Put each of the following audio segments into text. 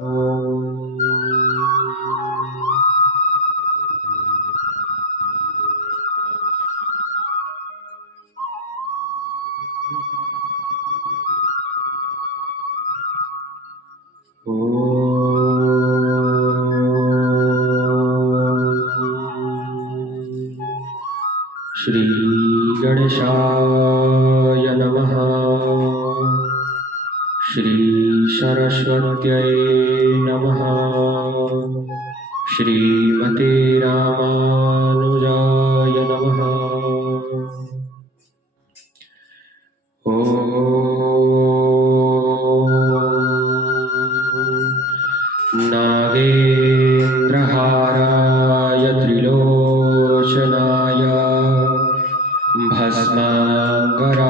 ॐ श्रीगणेशाय नमः। श्रीसरस्वत्यै नमः। श्रीमते रामानुजाय नमः। ॐ नागेन्द्रहाराय त्रिलोचनाय भस्माङ्गरागाय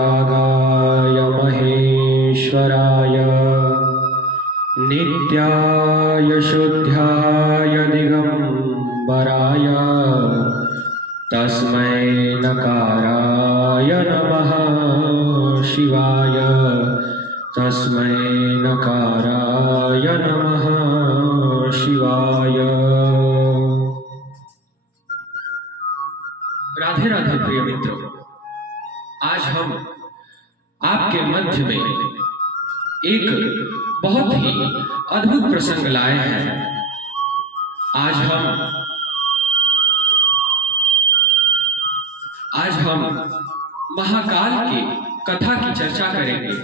महेश्वराय नित्याय शुद्धाय दिगम्बराय तस्मै नकाराय नमः शिवाय। तस्मै नकाराय नमः शिवाय। राधे राधे प्रिय मित्रों, आज हम आपके मध्य में एक बहुत ही अद्भुत प्रसंग लाए हैं। आज हम महाकाल की कथा की चर्चा करेंगे।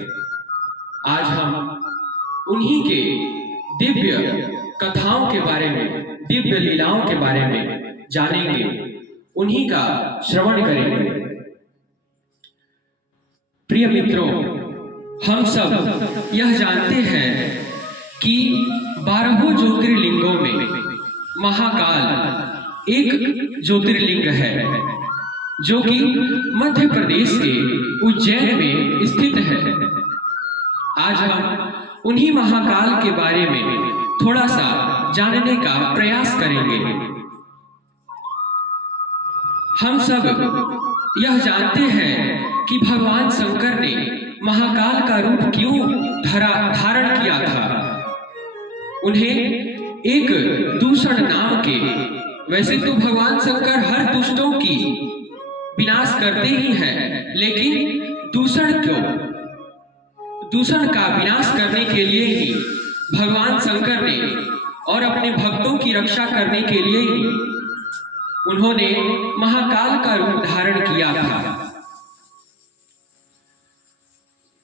आज हम उन्हीं के दिव्य कथाओं के बारे में, दिव्य लीलाओं के बारे में जानेंगे, उन्हीं का श्रवण करेंगे। प्रिय मित्रों, हम सब यह जानते हैं कि 12 ज्योतिर्लिंगों में महाकाल एक ज्योतिर्लिंग है, जो कि मध्य प्रदेश के उज्जैन में स्थित है। आज हम उन्हीं महाकाल के बारे में थोड़ा सा जानने का प्रयास करेंगे। हम सब यह जानते हैं कि भगवान शंकर ने महाकाल का रूप क्यों धारण किया था। उन्हें एक दूषण नाम के, वैसे तो भगवान शंकर हर दुष्टों की विनाश करते ही हैं, लेकिन दूषण का विनाश करने के लिए ही भगवान शंकर ने और अपने भक्तों की रक्षा करने के लिए ही उन्होंने महाकाल का रूप धारण किया था।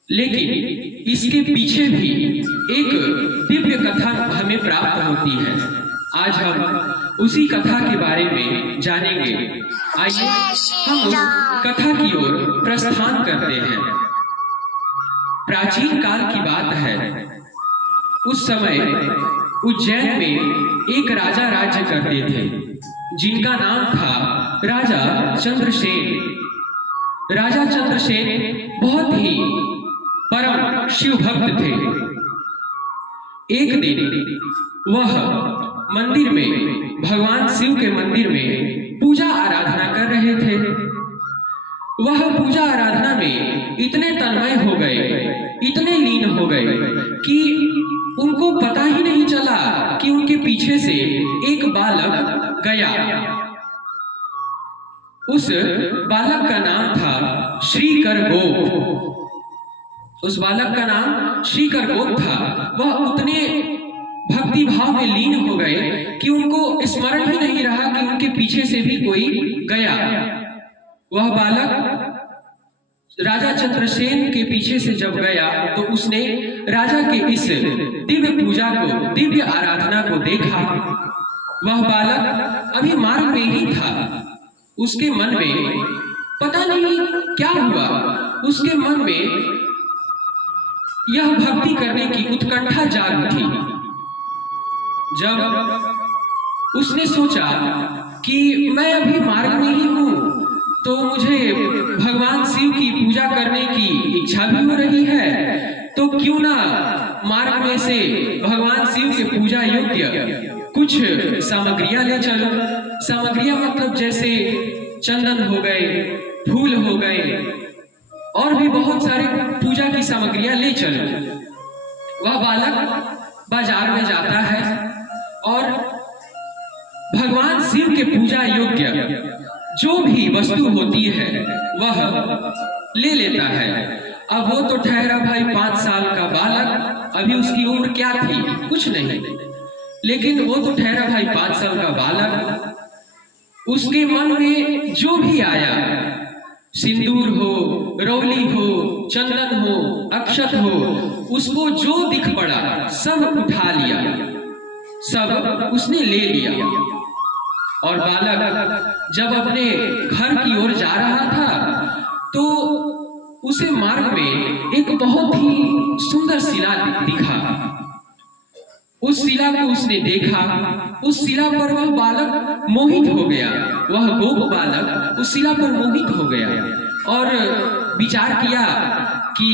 लेकिन इसके पीछे भी एक दिव्य कथा हमें प्राप्त होती है। आज हम उसी कथा के बारे में जानेंगे। आइए हम उस कथा की ओर प्रस्थान करते हैं। प्राचीन काल की बात है। उस समय उज्जैन में एक राजा राज्य करते थे, जिनका नाम था राजा चंद्रसेन। राजा चंद्रसेन बहुत ही परम शिव भक्त थे। एक दिन वह मंदिर में, भगवान शिव के मंदिर में पूजा आराधना कर रहे थे। वह पूजा आराधना में इतने तन्मय हो गए, इतने लीन हो गए कि उनको पता ही नहीं चला कि उनके पीछे से एक बालक गया। उस बालक का नाम था श्रीकरगोप। उस बालक का नाम श्रीकरगोप था। वह उतने भक्ति भाव में लीन हो गए कि उनको स्मरण ही नहीं रहा कि उनके पीछे से भी कोई गया। वह बालक राजा चंद्रसेन के पीछे से जब गया तो उसने राजा के इस दिव्य पूजा को, दिव्य आराधना को देखा। वह बालक अभी मार्ग में ही था। उसके मन में पता नहीं क्या हुआ, उसके मन में यह भक्ति करने की उत्कंठा जाग उठी। जब उसने सोचा कि मैं अभी मार्ग में ही हूँ, तो मुझे भगवान शिव की पूजा करने की इच्छा भी हो रही है, तो क्यों ना मार्ग में से भगवान शिव के पूजा योग्य कुछ सामग्रियां ले चलो। सामग्रियां मतलब जैसे चंदन हो गए, फूल हो गए, और भी बहुत सारे पूजा की सामग्रियां ले चलो। वह बालक बाजार में जाता जो भी वस्तु होती है वह ले लेता है। अब वो तो ठहरा भाई 5 साल का बालक, अभी उसकी उम्र क्या थी, कुछ नहीं, लेकिन वो तो ठहरा भाई 5 साल का बालक। उसके मन में जो भी आया, सिंदूर हो, रौली हो, चंदन हो, अक्षत हो, उसको जो दिख पड़ा सब उठा लिया, सब उसने ले लिया। और बालक जब अपने घर की ओर जा रहा था तो उसे मार्ग में एक बहुत ही सुंदर शिला दिखा। उस शिला को उसने देखा, उस शिला पर वह बालक मोहित हो गया, वह गोप बालक उस शिला पर मोहित हो गया और विचार किया कि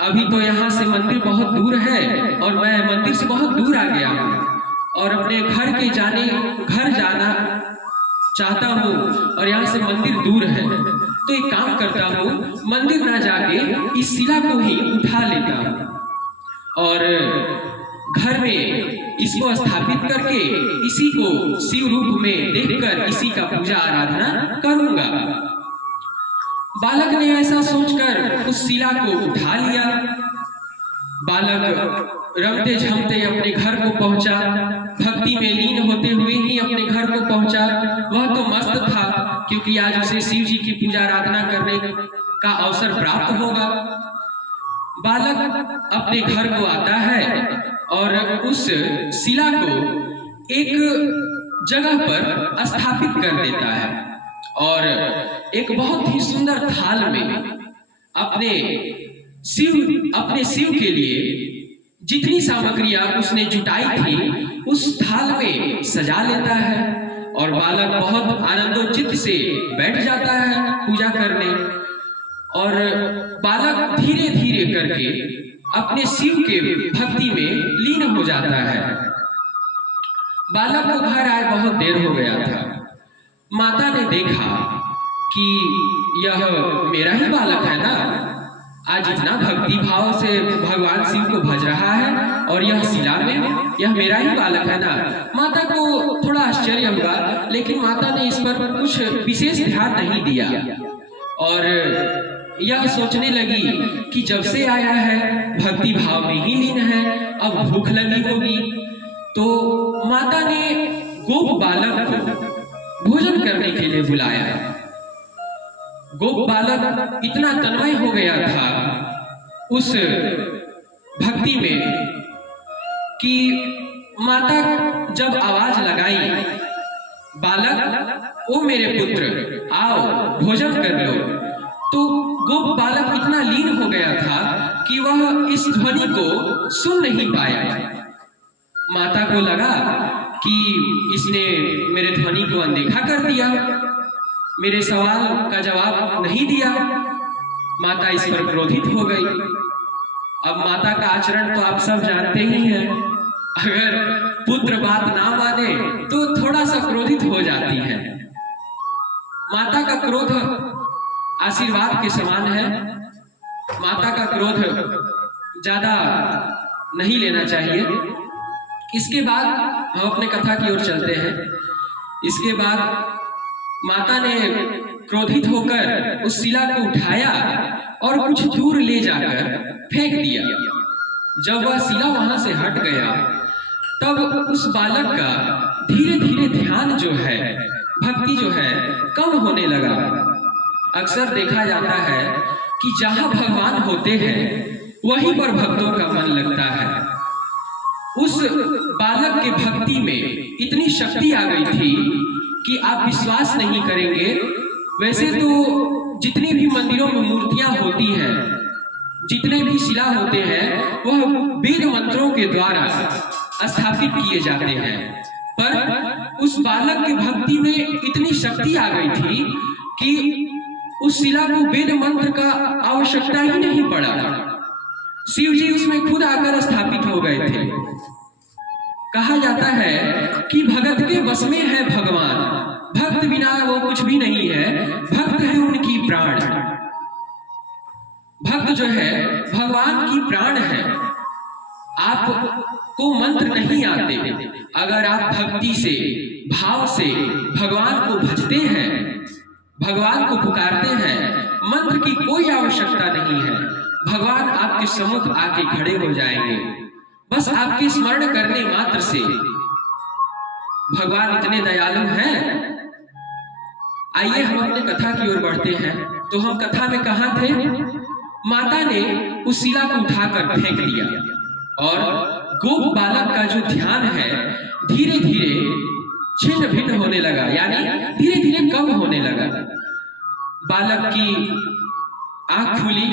अभी तो यहाँ से मंदिर बहुत दूर है और मैं मंदिर से बहुत दूर आ गया हूँ और अपने घर जाना चाहता हूँ और यहाँ से मंदिर दूर है, तो एक काम करता हूँ, मंदिर ना जाके इस शिला को ही उठा लेता हूँ और घर में इसको स्थापित करके इसी को शिव रूप में देखकर इसी का पूजा आराधना करूंगा। बालक ने ऐसा सोचकर उस शिला को उठा लिया। बालक रमते झमते अपने घर को पहुंचा, भक्ति में लीन होते हुए ही अपने घर को पहुंचा। वह तो मस्त था क्योंकि आज उसे शिव जी की पूजा आराधना करने का अवसर प्राप्त होगा। बालक अपने घर को आता है और उस शिला को एक जगह पर स्थापित कर देता है और एक बहुत ही सुंदर थाल में अपने शिव के लिए जितनी सामग्रियां उसने जुटाई थी उस थाल में सजा लेता है और बालक बहुत आनंदोचित से बैठ जाता है पूजा करने। और बालक धीरे धीरे करके अपने शिव के भक्ति में लीन हो जाता है। बालक को घर आए बहुत देर हो गया था। माता ने देखा कि यह मेरा ही बालक है ना, आज इतना भक्ति भाव से भगवान शिव को भज रहा है और यह शिला में यह मेरा ही बालक है ना। माता को थोड़ा आश्चर्य हुआ, लेकिन माता ने इस पर कुछ विशेष ध्यान नहीं दिया और यह सोचने लगी कि जब से आया है भक्ति भाव में ही लीन है, अब भूख लगी होगी। तो माता ने गोप बालक को भोजन करने के लिए बुलाया। गोप बालक इतना तन्मय हो गया था उस भक्ति में कि माता जब आवाज लगाई, बालक ओ मेरे पुत्र आओ भोजन कर लो, तो गोप बालक इतना लीन हो गया था कि वह इस ध्वनि को सुन नहीं पाया। माता को लगा कि इसने मेरे ध्वनि को अनदेखा कर दिया, मेरे सवाल का जवाब नहीं दिया। माता इस पर क्रोधित हो गई। अब माता का आचरण तो आप सब जानते ही हैं, अगर पुत्र बात ना माने तो थोड़ा सा क्रोधित हो जाती है। माता का क्रोध आशीर्वाद के समान है, माता का क्रोध ज्यादा नहीं लेना चाहिए। इसके बाद हम अपने कथा की ओर चलते हैं। इसके बाद माता ने क्रोधित होकर उस शिला को उठाया और कुछ दूर ले जाकर फेंक दिया। जब वह शिला वहां से हट गया तब उस बालक का धीरे धीरे ध्यान जो है, भक्ति जो है, कम होने लगा। अक्सर देखा जाता है कि जहां भगवान होते हैं वहीं पर भक्तों का मन लगता है। उस बालक के भक्ति में इतनी शक्ति आ गई थी कि आप विश्वास नहीं करेंगे। वैसे तो जितने भी मंदिरों में मूर्तियां होती हैं, जितने भी शिला होते हैं, वह वेद मंत्रों के द्वारा स्थापित किए जाते हैं, पर उस बालक की भक्ति में इतनी शक्ति आ गई थी कि उस शिला को वेद मंत्र का आवश्यकता ही नहीं पड़ा। शिव जी उसमें खुद आकर स्थापित हो गए थे। कहा जाता है कि भगत के वश में है भगवान, भक्त बिना वो कुछ भी नहीं है, भक्त है उनकी प्राण। भक्त जो है भगवान की प्राण है। आपको मंत्र नहीं आते, अगर आप भक्ति से भाव से भगवान को भजते हैं, भगवान को पुकारते हैं, मंत्र की कोई आवश्यकता नहीं है। भगवान आपके सम्मुख आके खड़े हो जाएंगे। बस आपके स्मरण करने मात्र से। भगवान इतने दयालु हैं। आइए हम अपने कथा की ओर बढ़ते हैं। तो हम कथा में कहां थे? माता ने उस शिला को उठाकर फेंक दिया और गोप बालक का जो ध्यान है धीरे धीरे छिन्न भिन्न होने लगा, यानी धीरे धीरे कम होने लगा। बालक की आंख खुली,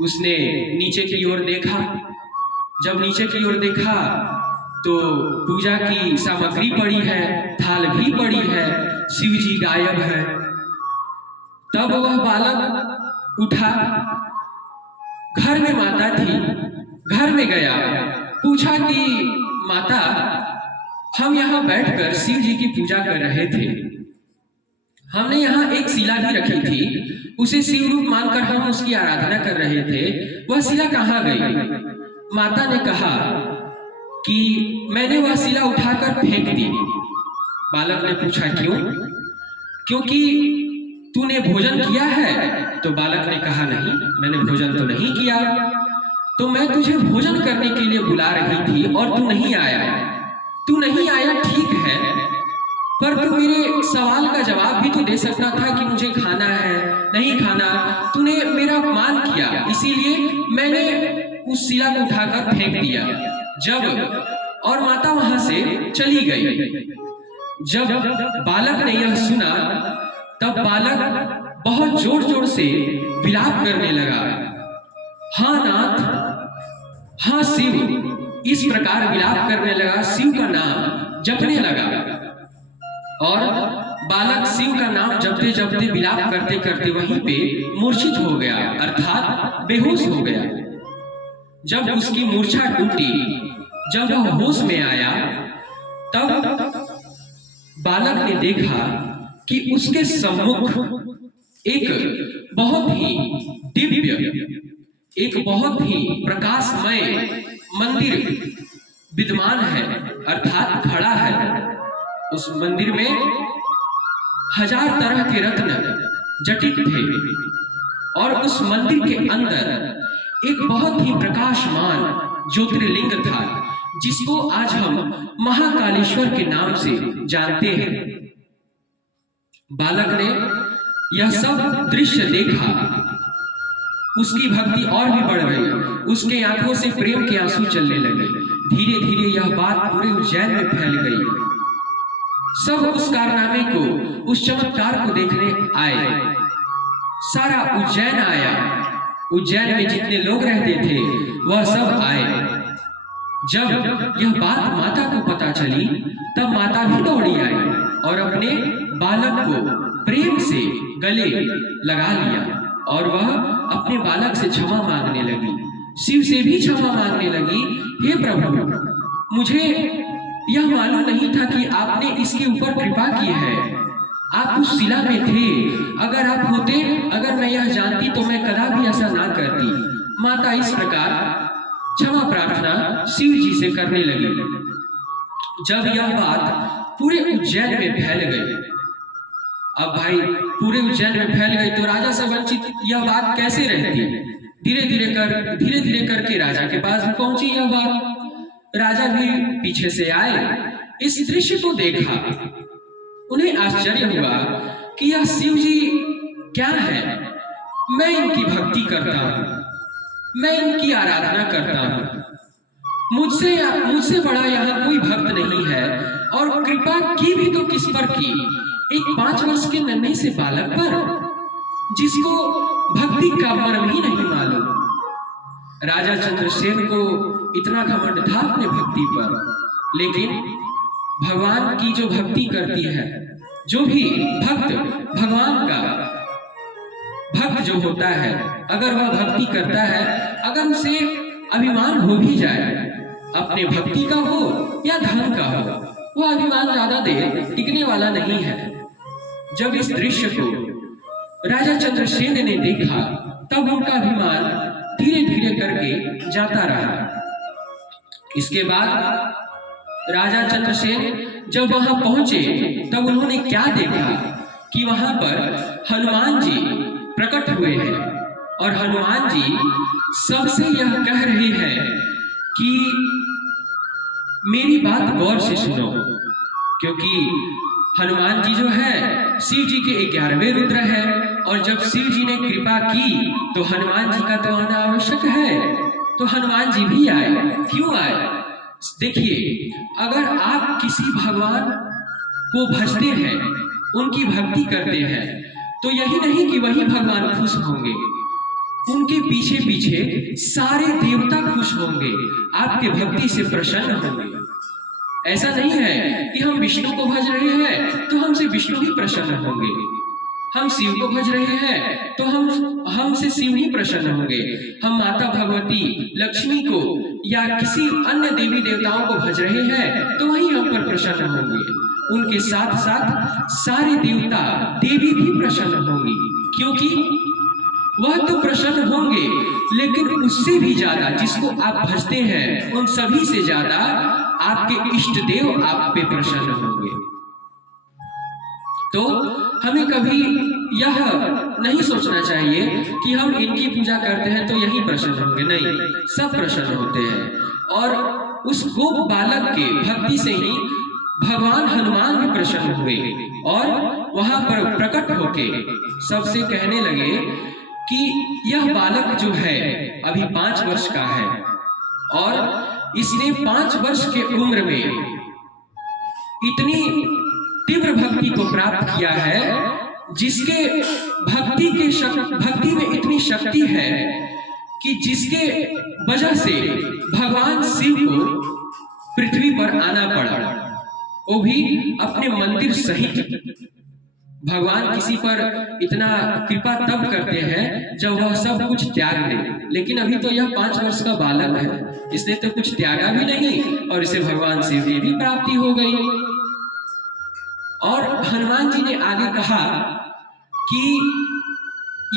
उसने नीचे की ओर देखा। जब नीचे की ओर देखा तो पूजा की सामग्री पड़ी है, थाल भी पड़ी है, शिव जी गायब है। तब वह बालक उठा, घर में माता थी, घर में गया, पूछा कि माता, हम यहाँ बैठकर शिव जी की पूजा कर रहे थे, हमने यहाँ एक शिला भी रखी थी, उसे शिव रूप मानकर हम उसकी आराधना कर रहे थे, वह शिला कहाँ गई? माता ने कहा कि मैंने वह शिला उठाकर फेंक दी। बालक ने पूछा क्यों? क्योंकि तूने भोजन किया है? तो बालक ने कहा नहीं, मैंने भोजन तो नहीं किया। तो मैं तुझे भोजन करने के लिए बुला रही थी और तू नहीं आया। तू नहीं आया ठीक है, पर तू मेरे सवाल का जवाब भी तो दे सकता था कि मुझे खाना है, नहीं खाना। तूने मेरा अपमान किया, इसीलिए मैंने उस शिला को उठाकर फेंक दिया। और माता वहां से चली गई। जब बालक ने यह सुना तब बालक बहुत जोर जोर से विलाप करने लगा। हाँ नाथ, हाँ शिव, इस प्रकार विलाप करने लगा, शिव का नाम जपने लगा। और बालक शिव का नाम जपते जपते विलाप करते करते वहीं पे मूर्छित हो गया, अर्थात बेहोश हो गया। जब उसकी मूर्छा टूटी, जब वह होश में आया, तब बालक ने देखा कि उसके सम्मुख एक बहुत ही दिव्य, एक बहुत ही प्रकाशमय मंदिर विद्यमान है, अर्थात खड़ा है। उस मंदिर में 1000 तरह के रत्न जटित थे और उस मंदिर के अंदर एक बहुत ही प्रकाशमान ज्योतिर्लिंग था, जिसको आज हम महाकालेश्वर के नाम से जानते हैं। बालक ने यह सब दृश्य देखा, उसकी भक्ति और भी बढ़ गई, उसके आंखों से प्रेम के आंसू चलने लगे। धीरे धीरे यह बात पूरे उज्जैन में फैल गई। सब उस कारनामे को, उस चमत्कार को देखने आए। सारा उज्जैन आया। उज्जैन में जितने लोग रहते थे वह सब आए। जब यह बात माता को पता चली तब माता भी दौड़ी आई और अपने बालक को प्रेम से गले लगा लिया और वह अपने बालक से क्षमा मांगने लगी, शिव से भी क्षमा मांगने लगी। हे प्रभु, मुझे यह मालूम नहीं था कि आपने इसके ऊपर कृपा की है। आप उस शिला में थे, अगर आप होते, अगर मैं यह जानती तो मैं कदापि ऐसा ना करती। माता इस प्रकार क्षमा प्रार्थना शिव जी से करने लगी। जब यह बात पूरे उज्जैन में फैल गई, अब भाई पूरे उज्जैन में फैल गई तो राजा से वंचित यह बात कैसे रहती? धीरे धीरे करके राजा के पास भी पहुंची यह बात। राजा भी पीछे से आए, इस दृश्य को देखा, उन्हें आश्चर्य हुआ कि यह शिव जी क्या है। मैं इनकी भक्ति करता हूँ, मैं इनकी आराधना करता हूँ, मुझसे बड़ा यहाँ कोई भक्त नहीं है। और कृपा की भी तो किस पर की? एक 5 वर्ष के नन्हे से बालक पर, जिसको भक्ति का मर्म ही नहीं मालूम। राजा चंद्रसेन को इतना घमंड था अपने भक्ति पर, लेकिन भगवान की जो भक्ति करती है, जो भी भक्त भगवान का भक्त जो होता है, अगर वह भक्ति करता है, अगर उसे अभिमान हो भी जाए, अपने भक्ति का हो या धन का हो, वह अभिमान ज्यादा देर टिकने वाला नहीं है। जब इस दृश्य को राजा चंद्रसेन ने देखा तब उनका अभिमान धीरे धीरे करके जाता रहा। इसके बाद राजा चंद्रसेन जब वहां पहुंचे तब उन्होंने क्या देखा कि वहां पर हनुमान जी प्रकट हुए हैं और हनुमान जी सबसे यह कह रहे हैं कि मेरी बात गौर से सुनो, क्योंकि हनुमान जी जो है शिव जी के 11वें रुद्र है और जब शिव जी ने कृपा की तो हनुमान जी का तो आना आवश्यक है। तो हनुमान जी भी आए। क्यों आए? देखिए, अगर आप किसी भगवान को भजते हैं, उनकी भक्ति करते हैं, तो यही नहीं कि वही भगवान खुश होंगे, उनके पीछे पीछे सारे देवता खुश होंगे, आपके भक्ति से प्रसन्न होंगे। ऐसा नहीं है कि हम विष्णु को भज रहे हैं तो हमसे विष्णु ही प्रसन्न होंगे, हम शिव को भज रहे हैं तो हमसे शिव ही प्रसन्न होंगे, हम माता भगवती लक्ष्मी को या किसी अन्य देवी देवताओं को भज रहे हैं तो वही हम पर प्रसन्न होंगे। उनके साथ साथ सारे देवता देवी भी प्रसन्न होंगी, क्योंकि वह तो प्रसन्न होंगे, लेकिन उससे भी ज्यादा जिसको आप भजते हैं उन सभी से ज्यादा आपके इष्ट देव आप पे प्रसन्न होंगे। तो हमें कभी यह नहीं सोचना चाहिए कि हम इनकी पूजा करते हैं तो यही प्रसन्न होंगे, नहीं, सब प्रसन्न होते हैं। और उस गोप बालक के भक्ति से ही भगवान हनुमान भी प्रसन्न हुए और वहां पर प्रकट होके सबसे कहने लगे कि यह बालक जो है अभी 5 वर्ष का है और इसने 5 वर्ष के उम्र में इतनी तीव्र भक्ति को प्राप्त किया है, जिसके भक्ति में इतनी शक्ति है कि जिसके वजह से भगवान शिव को पृथ्वी पर आना पड़ा, वो भी अपने मंदिर सहित। भगवान किसी पर इतना कृपा तब करते हैं जब वह सब कुछ त्याग दे, लेकिन अभी तो यह 5 वर्ष का बालक है, इसने तो कुछ त्यागा भी नहीं और इसे भगवान शिव की भी प्राप्ति हो गई। और हनुमान जी ने आगे कहा कि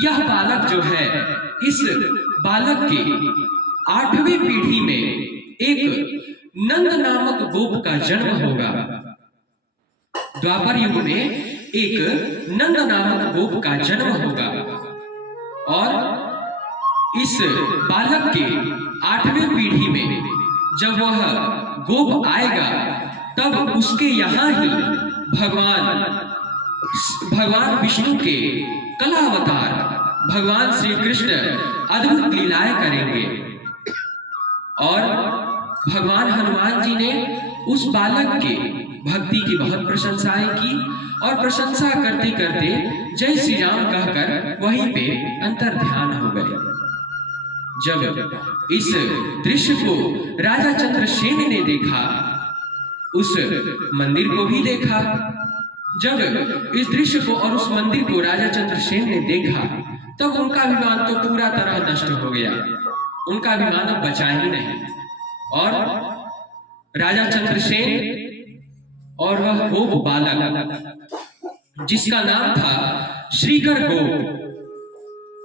यह बालक जो है, इस बालक के 8वीं पीढ़ी में एक नंद नामक गोप का जन्म होगा। द्वापर युग में एक नंद नामक गोप का जन्म होगा और इस बालक के 8वीं पीढ़ी में जब वह गोप आएगा तब उसके यहाँ ही भगवान विष्णु के कलावतार भगवान श्री कृष्ण अद्भुत लीलाएं करेंगे। और भगवान हनुमान जी ने उस बालक के भक्ति की बहुत प्रशंसाएं की और प्रशंसा करते करते जय श्री राम कहकर वहीं पे अंतर ध्यान हो गए। जब इस दृश्य को राजा चंद्रसेन ने देखा, उस मंदिर को भी देखा, जब इस दृश्य को और उस मंदिर को राजा चंद्रसेन ने देखा तब उनका अभिमान तो पूरा तरह नष्ट हो गया, उनका अभिमान अब बचा ही नहीं। और राजा चंद्रसेन और वह गोप बालक जिसका नाम था श्रीकर गोप,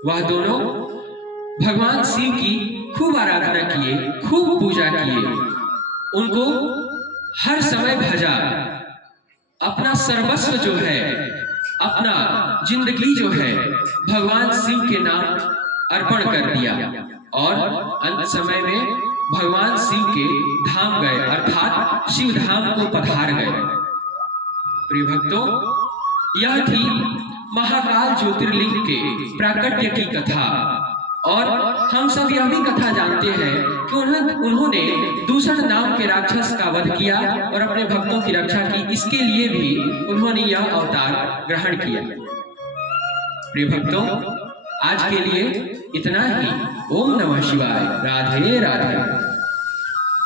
वह दोनों भगवान शिव की खूब आराधना किए, खूब पूजा किए, उनको हर समय भजा, अपना सर्वस्व जो है, अपना जिंदगी जो है भगवान शिव के नाम अर्पण कर दिया और अंत समय में भगवान शिव के धाम गए, अर्थात शिव धाम को पधार गए। प्रिय भक्तों, यह थी महाकाल ज्योतिर्लिंग के प्राकट्य की कथा। और हम सब यह भी कथा जानते हैं कि उन्होंने दूषण नाम के राक्षस का वध किया और अपने भक्तों की रक्षा की, इसके लिए भी उन्होंने यह अवतार ग्रहण किया। प्रिय भक्तों, आज के लिए इतना ही। ओम नमः शिवाय। राधे राधे।